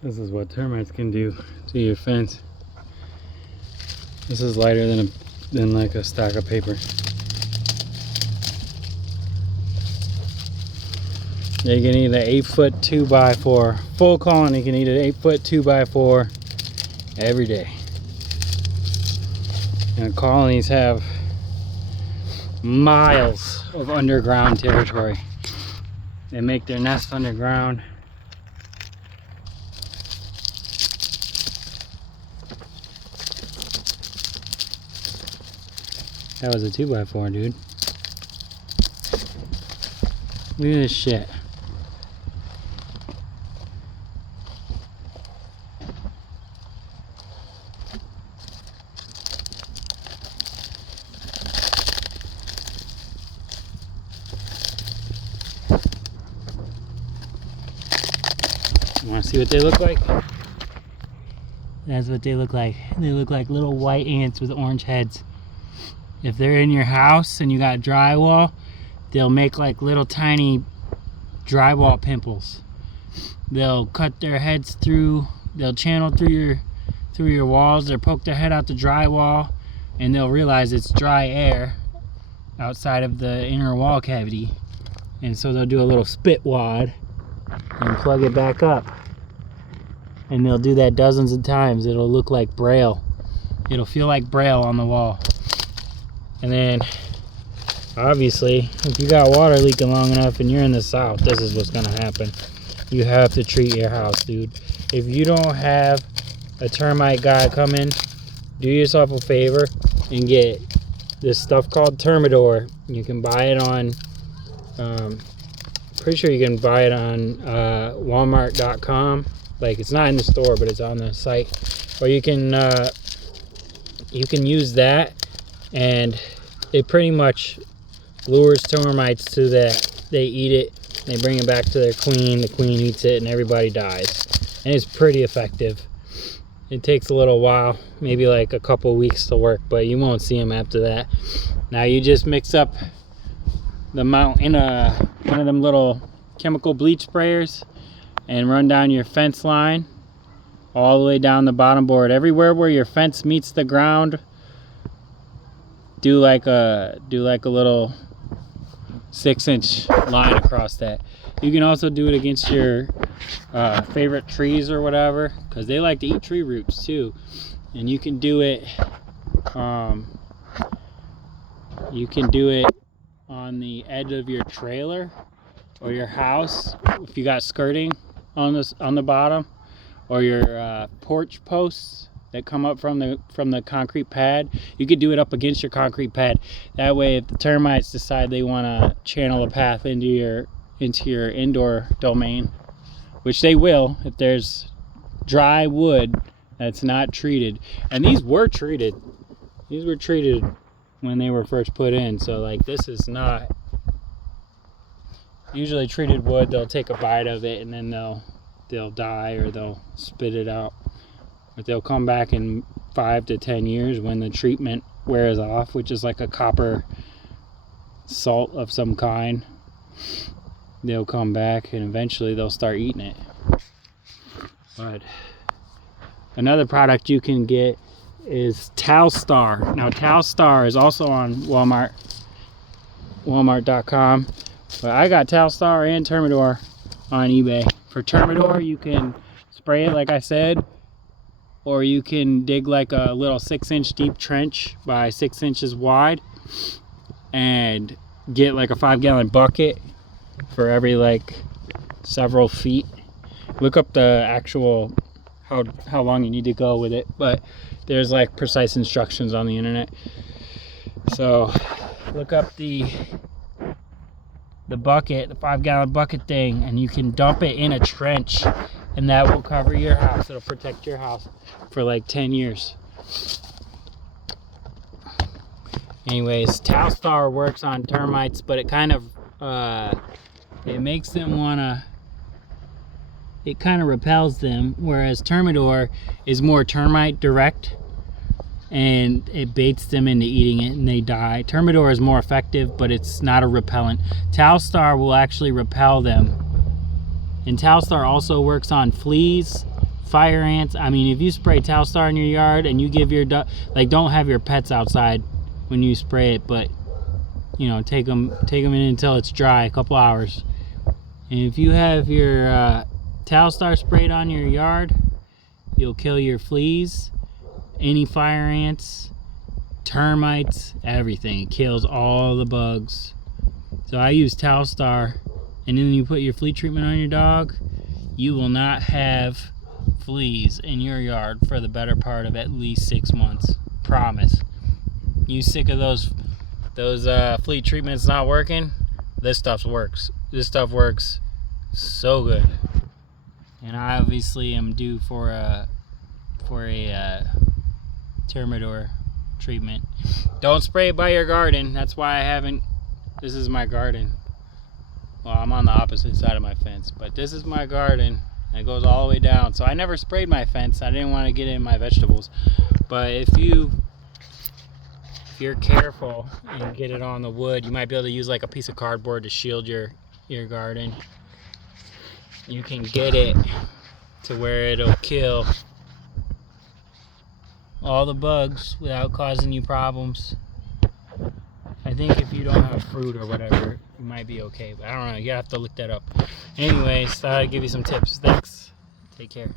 This is what termites can do to your fence. This is lighter than like a stack of paper. You can eat an 8-foot 2x4. Full colony can eat an 8-foot 2x4 every day. And colonies have miles of underground territory. They make their nest underground. That was a 2x4, dude. Look at this shit. You want to see what they look like? That's what they look like. They look like little white ants with orange heads. If they're in your house and you got drywall, they'll make like little tiny drywall pimples. They'll cut their heads through, they'll channel through your walls, they'll poke their head out the drywall, and they'll realize it's dry air outside of the inner wall cavity. And so they'll do a little spit wad and plug it back up. And they'll do that dozens of times. It'll look like braille. It'll feel like braille on the wall. And then, obviously, if you got water leaking long enough and you're in the south, this is what's gonna happen. You have to treat your house, dude. If you don't have a termite guy come in, do yourself a favor and get this stuff called Termidor. You can buy it on, pretty sure you can buy it on Walmart.com. Like, it's not in the store, but it's on the site. Or you can use that, and it pretty much lures termites to that. They eat it, they bring it back to their queen, the queen eats it, and everybody dies. And it's pretty effective. It takes a little while, maybe like a couple weeks to work, but you won't see them after that. Now you just mix up the amount in one of them little chemical bleach sprayers and run down your fence line all the way down the bottom board. Everywhere where your fence meets the ground, do like a little 6-inch line across that. You can also do it against your favorite trees or whatever, because they like to eat tree roots too. And you can do it on the edge of your trailer or your house if you got skirting on the bottom, or your porch posts that come up from the concrete pad. You could do it up against your concrete pad. That way, if the termites decide they want to channel a path into your indoor domain, which they will if there's dry wood that's not treated. And these were treated. These were treated when they were first put in. So like, this is not usually treated wood. They'll take a bite of it and then they'll die, or they'll spit it out. But they'll come back in 5 to 10 years when the treatment wears off, which is like a copper salt of some kind. They'll come back and eventually they'll start eating it. But another product you can get is Talstar. Now Talstar is also on Walmart.com. But I got Talstar and Termidor on eBay. For Termidor, you can spray it like I said, or you can dig like a little 6-inch deep trench by 6 inches wide and get like a 5-gallon bucket for every like several feet. Look up the actual how long you need to go with it, but there's like precise instructions on the internet. So look up the bucket, the 5-gallon bucket thing, and you can dump it in a trench, and that will cover your house. It'll protect your house for like 10 years. Anyways, Talstar works on termites, but it kind of it makes them wanna, it kind of repels them, whereas Termidor is more termite direct and it baits them into eating it and they die. Termidor is more effective, but it's not a repellent. Talstar will actually repel them. And Talstar also works on fleas Fire ants, I mean, if you spray Telstar in your yard and you give your dog, like, don't have your pets outside when you spray it, but you know, take them in until it's dry, a couple hours. And if you have your Telstar sprayed on your yard, you'll kill your fleas, any fire ants, termites, everything. It kills all the bugs. So I use Telstar, and then you put your flea treatment on your dog, you will not have fleas in your yard for the better part of at least 6 months. Promise. You sick of those flea treatments not working? This stuff works. This stuff works so good. And I obviously am due for a Termites treatment. Don't spray it by your garden. That's why I haven't. This is my garden. Well, I'm on the opposite side of my fence, but this is my garden. And it goes all the way down. So I never sprayed my fence. I didn't want to get in my vegetables. But if you're careful and get it on the wood, you might be able to use like a piece of cardboard to shield your garden. You can get it to where it'll kill all the bugs without causing you problems. I think if you don't have fruit or whatever, you might be okay, but I don't know, you have to look that up. Anyways, thought I'd give you some tips. Thanks. Take care.